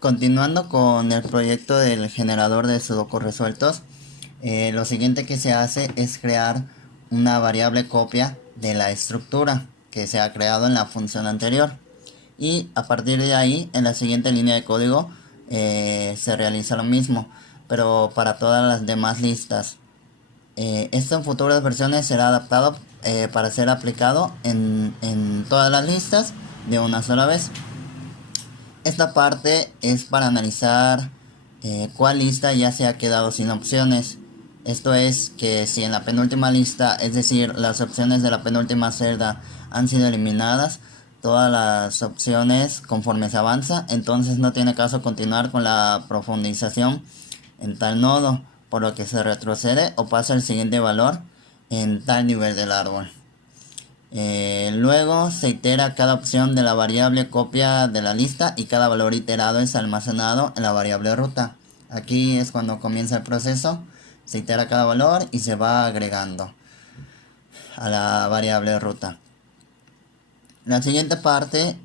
Continuando con el proyecto del generador de sudoku resueltos, lo siguiente que se hace es crear una variable copia de la estructura que se ha creado en la función anterior. Y a partir de ahí, en la siguiente línea de código, se realiza lo mismo, pero para todas las demás listas. Esto en futuras versiones será adaptado para ser aplicado en todas las listas de una sola vez. Esta parte es para analizar cuál lista ya se ha quedado sin opciones. Esto es que si en la penúltima lista, es decir, las opciones de la penúltima celda han sido eliminadas, todas las opciones conforme se avanza, entonces no tiene caso continuar con la profundización en tal nodo, por lo que se retrocede o pasa el siguiente valor en tal nivel del árbol. Luego se itera cada opción de la variable copia de la lista y cada valor iterado es almacenado en la variable ruta. Aquí es cuando comienza el proceso, se itera cada valor y se va agregando a la variable ruta. La siguiente parte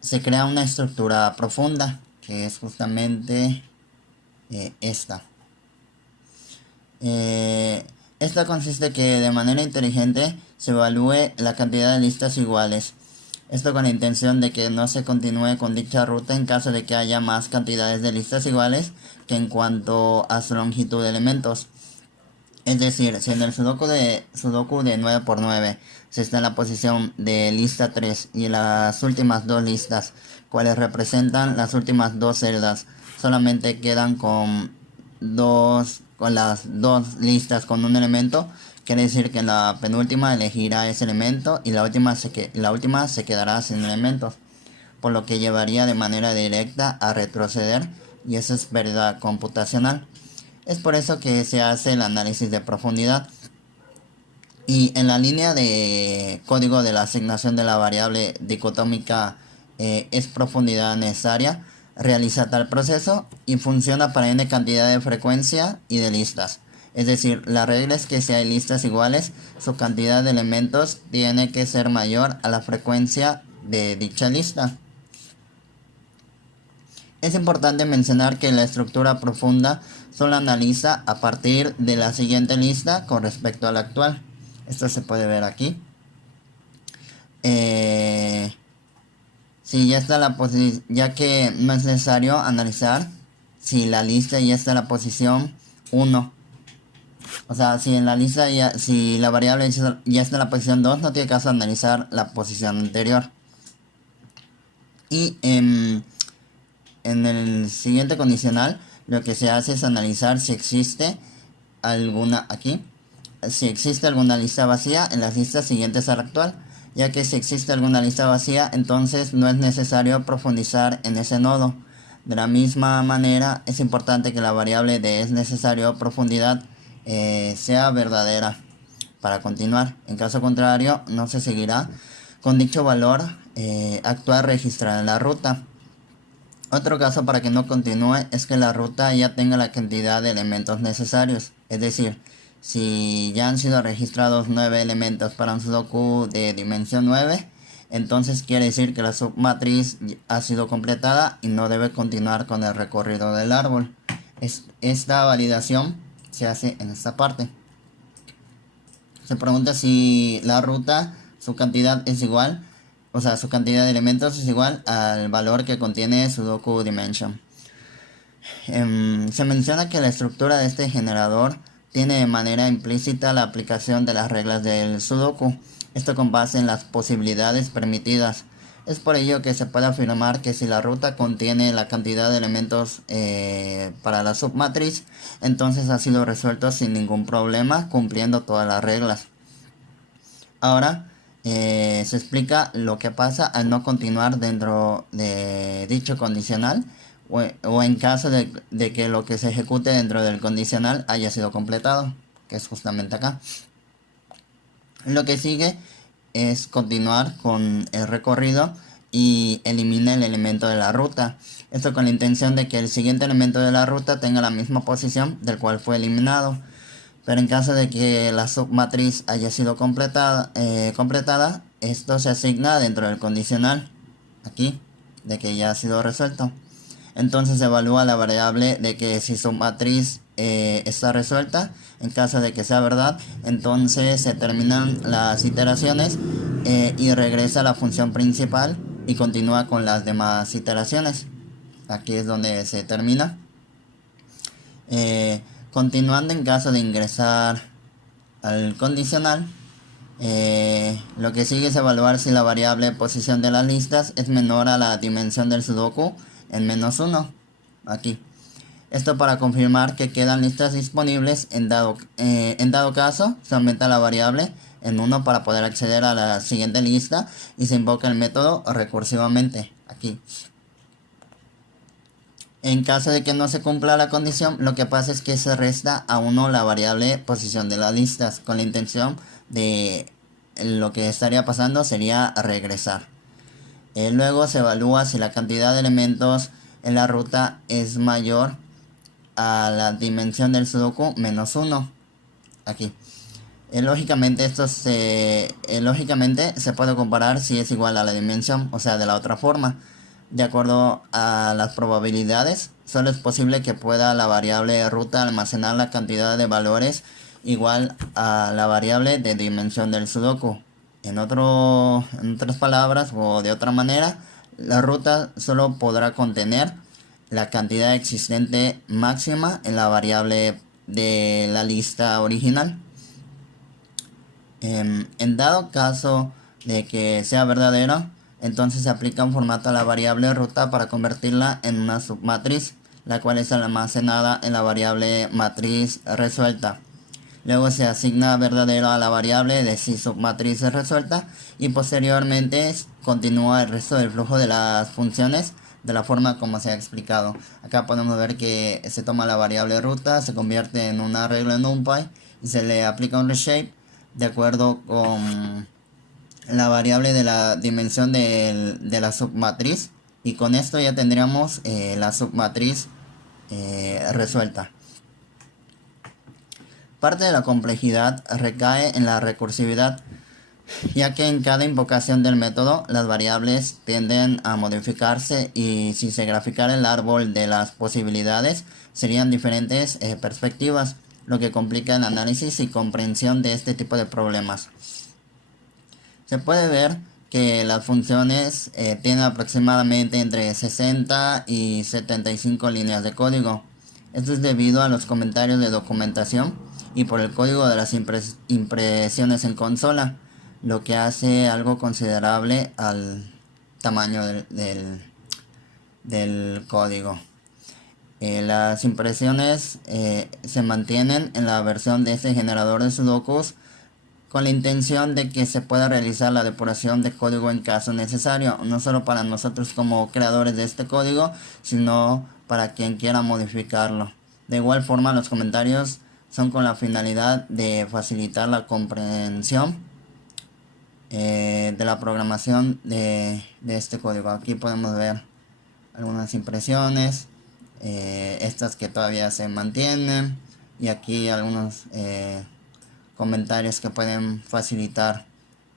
se crea una estructura profunda, que es justamente esta. Esta consiste que de manera inteligente se evalúe la cantidad de listas iguales. Esto con la intención de que no se continúe con dicha ruta en caso de que haya más cantidades de listas iguales que en cuanto a su longitud de elementos. Es decir, si en el sudoku de 9 por 9 se está en la posición de lista 3 y las últimas dos listas, cuales representan las últimas dos celdas, solamente quedan con las dos listas con un elemento, quiere decir que en la penúltima elegirá ese elemento y la última se quedará sin elementos, por lo que llevaría de manera directa a retroceder y eso es pérdida computacional. Es por eso que se hace el análisis de profundidad. Y en la línea de código de la asignación de la variable dicotómica es profundidad necesaria, realiza tal proceso y funciona para n cantidad de frecuencia y de listas. Es decir, la regla es que si hay listas iguales, su cantidad de elementos tiene que ser mayor a la frecuencia de dicha lista. Es importante mencionar que la estructura profunda solo analiza a partir de la siguiente lista con respecto a la actual. Esto se puede ver aquí. Si ya está la posición, ya que no es necesario analizar si la lista ya está en la posición 1. O sea, si en la lista si la variable ya está en la posición 2, no tiene caso analizar la posición anterior. Y en el siguiente condicional, lo que se hace es analizar si existe alguna si existe alguna lista vacía en las listas siguientes a la actual, ya que si existe alguna lista vacía, entonces no es necesario profundizar en ese nodo. De la misma manera, es importante que la variable de es necesario profundidad sea verdadera para continuar. En caso contrario, no se seguirá con dicho valor actual registrado en la ruta. Otro caso para que no continúe es que la ruta ya tenga la cantidad de elementos necesarios. Es decir, si ya han sido registrados 9 elementos para un sudoku de dimensión 9, entonces quiere decir que la submatriz ha sido completada y no debe continuar con el recorrido del árbol. Esta validación se hace en esta parte. Se pregunta si la ruta, su cantidad es igual, o sea, su cantidad de elementos es igual al valor que contiene sudoku dimension. Se menciona que la estructura de este generador tiene de manera implícita la aplicación de las reglas del sudoku, esto con base en las posibilidades permitidas. Es por ello que se puede afirmar que si la ruta contiene la cantidad de elementos para la submatriz, entonces ha sido resuelto sin ningún problema, cumpliendo todas las reglas. Ahora se explica lo que pasa al no continuar dentro de dicho condicional o en caso de que lo que se ejecute dentro del condicional haya sido completado, que es justamente acá. Lo que sigue es continuar con el recorrido y elimina el elemento de la ruta. Esto con la intención de que el siguiente elemento de la ruta tenga la misma posición del cual fue eliminado. Pero en caso de que la submatriz haya sido completada, esto se asigna dentro del condicional, aquí, de que ya ha sido resuelto. Entonces se evalúa la variable de que si su matriz está resuelta. En caso de que sea verdad, entonces se terminan las iteraciones y regresa a la función principal y continúa con las demás iteraciones. Aquí es donde se termina. Continuando, en caso de ingresar al condicional, lo que sigue es evaluar si la variable posición de las listas es menor a la dimensión del sudoku en -1. Aquí. Esto para confirmar que quedan listas disponibles. En dado caso, se aumenta la variable en 1 para poder acceder a la siguiente lista y se invoca el método recursivamente. Aquí. En caso de que no se cumpla la condición, lo que pasa es que se resta a 1 la variable posición de las listas, con la intención de lo que estaría pasando sería regresar. Luego se evalúa si la cantidad de elementos en la ruta es mayor a la dimensión del sudoku -1. Aquí. Lógicamente lógicamente se puede comparar si es igual a la dimensión, o sea, de la otra forma. De acuerdo a las probabilidades, solo es posible que pueda la variable ruta almacenar la cantidad de valores igual a la variable de dimensión del sudoku. En otras palabras o de otra manera, la ruta solo podrá contener la cantidad existente máxima en la variable de la lista original. En dado caso de que sea verdadero, entonces se aplica un formato a la variable ruta para convertirla en una submatriz, la cual es almacenada en la variable matriz resuelta. Luego se asigna verdadero a la variable de si submatriz es resuelta y posteriormente continúa el resto del flujo de las funciones de la forma como se ha explicado. Acá podemos ver que se toma la variable ruta, se convierte en un arreglo en NumPy y se le aplica un reshape de acuerdo con la variable de la dimensión de la submatriz, y con esto ya tendríamos la submatriz resuelta. Parte de la complejidad recae en la recursividad, ya que en cada invocación del método las variables tienden a modificarse y si se graficara el árbol de las posibilidades serían diferentes perspectivas, lo que complica el análisis y comprensión de este tipo de problemas. Se puede ver que las funciones tienen aproximadamente entre 60 y 75 líneas de código. Esto es debido a los comentarios de documentación y por el código de las impresiones en consola, lo que hace algo considerable al tamaño del código. Las impresiones se mantienen en la versión de este generador de sudokus con la intención de que se pueda realizar la depuración de código en caso necesario, no solo para nosotros como creadores de este código, sino para quien quiera modificarlo. De igual forma, los comentarios son con la finalidad de facilitar la comprensión de la programación de este código. Aquí podemos ver algunas impresiones, estas que todavía se mantienen, y aquí algunos comentarios que pueden facilitar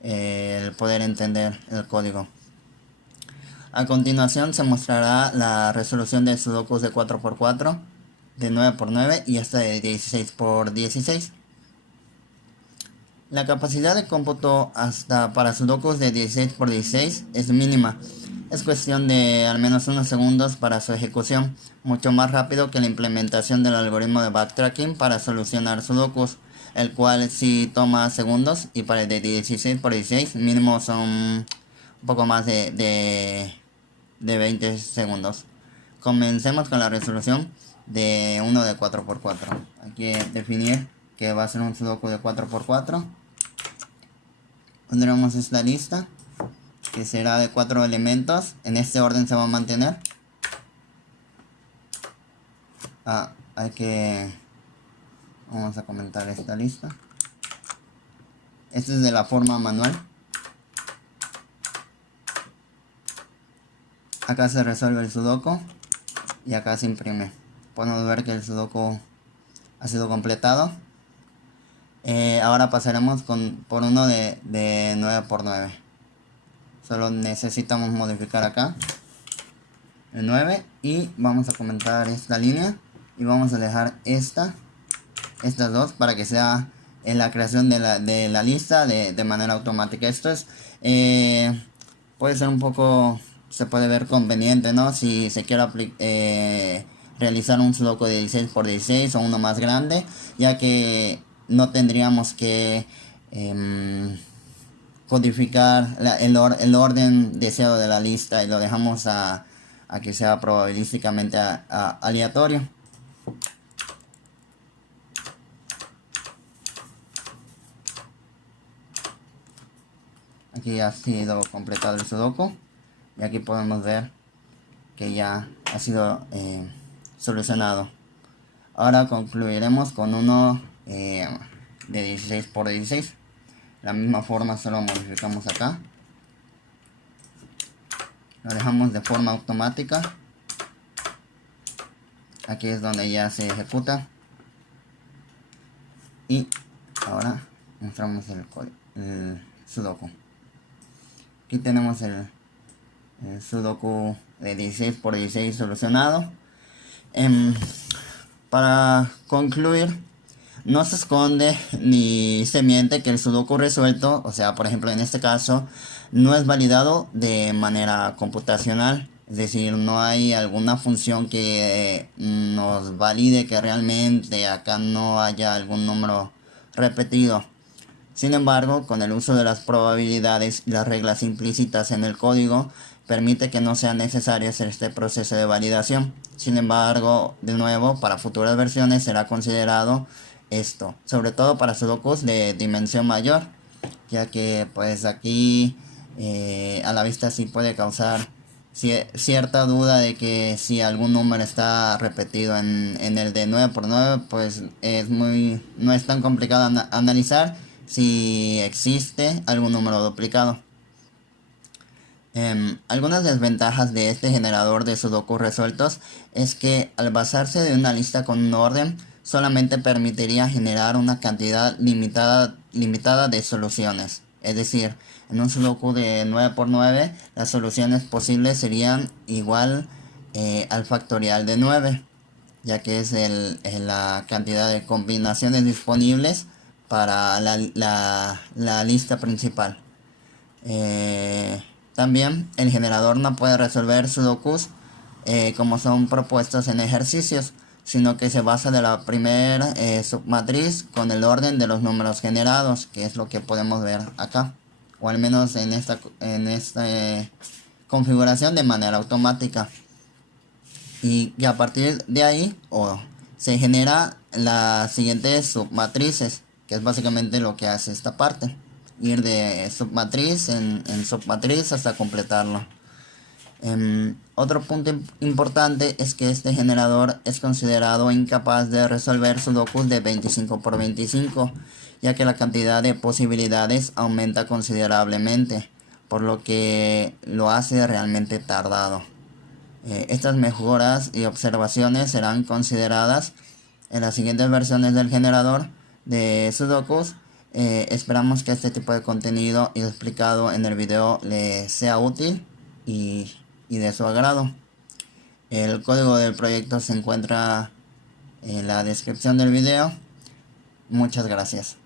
el poder entender el código. A continuación se mostrará la resolución de sudokus de 4×4, de 9×9 y hasta de 16×16. La capacidad de cómputo hasta para sudokus de 16×16 es mínima. Es cuestión de al menos unos segundos para su ejecución, mucho más rápido que la implementación del algoritmo de backtracking para solucionar sudokus, el cual sí toma segundos, y para el de 16×16 mínimo son un poco más de 20 segundos. Comencemos con la resolución de uno de 4×4. Hay que definir que va a ser un sudoku de 4×4. Pondremos esta lista, que será de 4 elementos. En este orden se va a mantener. Vamos a comentar esta lista. Esta es de la forma manual. Acá se resuelve el sudoku y acá se imprime. Podemos ver que el sudoku ha sido completado. Ahora pasaremos por uno de 9×9. Solo necesitamos modificar acá el 9, y vamos a comentar esta línea y vamos a dejar estas dos para que sea en la creación de la lista de manera automática. Esto es puede ser un poco, se puede ver conveniente, ¿no? Si se quiere realizar un sudoku de 16 por 16 o uno más grande, ya que no tendríamos que codificar el orden deseado de la lista y lo dejamos a que sea probabilísticamente aleatorio. Aquí ha sido completado el sudoku y aquí podemos ver que ya ha sido solucionado. Ahora concluiremos con uno de 16 por 16. La misma forma, solo modificamos acá, lo dejamos de forma automática. Aquí es donde ya se ejecuta y ahora mostramos el sudoku. Aquí tenemos el sudoku de 16 por 16 solucionado. Para concluir, no se esconde ni se miente que el sudoku resuelto, o sea, por ejemplo en este caso, no es validado de manera computacional. Es decir, no hay alguna función que nos valide que realmente acá no haya algún número repetido. Sin embargo, con el uso de las probabilidades y las reglas implícitas en el código, permite que no sea necesario hacer este proceso de validación. Sin embargo, de nuevo, para futuras versiones será considerado esto, sobre todo para sudokus de dimensión mayor, ya que pues aquí a la vista sí puede causar cierta duda de que si algún número está repetido en el de 9 por 9, pues no es tan complicado analizar si existe algún número duplicado. Algunas desventajas de este generador de sudokus resueltos es que al basarse de una lista con un orden, solamente permitiría generar una cantidad limitada de soluciones. Es decir, en un sudoku de 9 por 9, las soluciones posibles serían igual al factorial de 9, ya que es la cantidad de combinaciones disponibles para la lista principal. También el generador no puede resolver sudokus como son propuestos en ejercicios, sino que se basa de la primera submatriz con el orden de los números generados, que es lo que podemos ver acá, o al menos en esta configuración de manera automática. Y a partir de ahí se genera las siguientes submatrices, que es básicamente lo que hace esta parte, ir de submatriz en submatriz hasta completarlo. Otro punto importante es que este generador es considerado incapaz de resolver sudokus de 25 por 25, ya que la cantidad de posibilidades aumenta considerablemente, por lo que lo hace realmente tardado. Estas mejoras y observaciones serán consideradas en las siguientes versiones del generador de sudokus. Esperamos que este tipo de contenido explicado en el video les sea útil y de su agrado. El código del proyecto se encuentra en la descripción del video. Muchas gracias.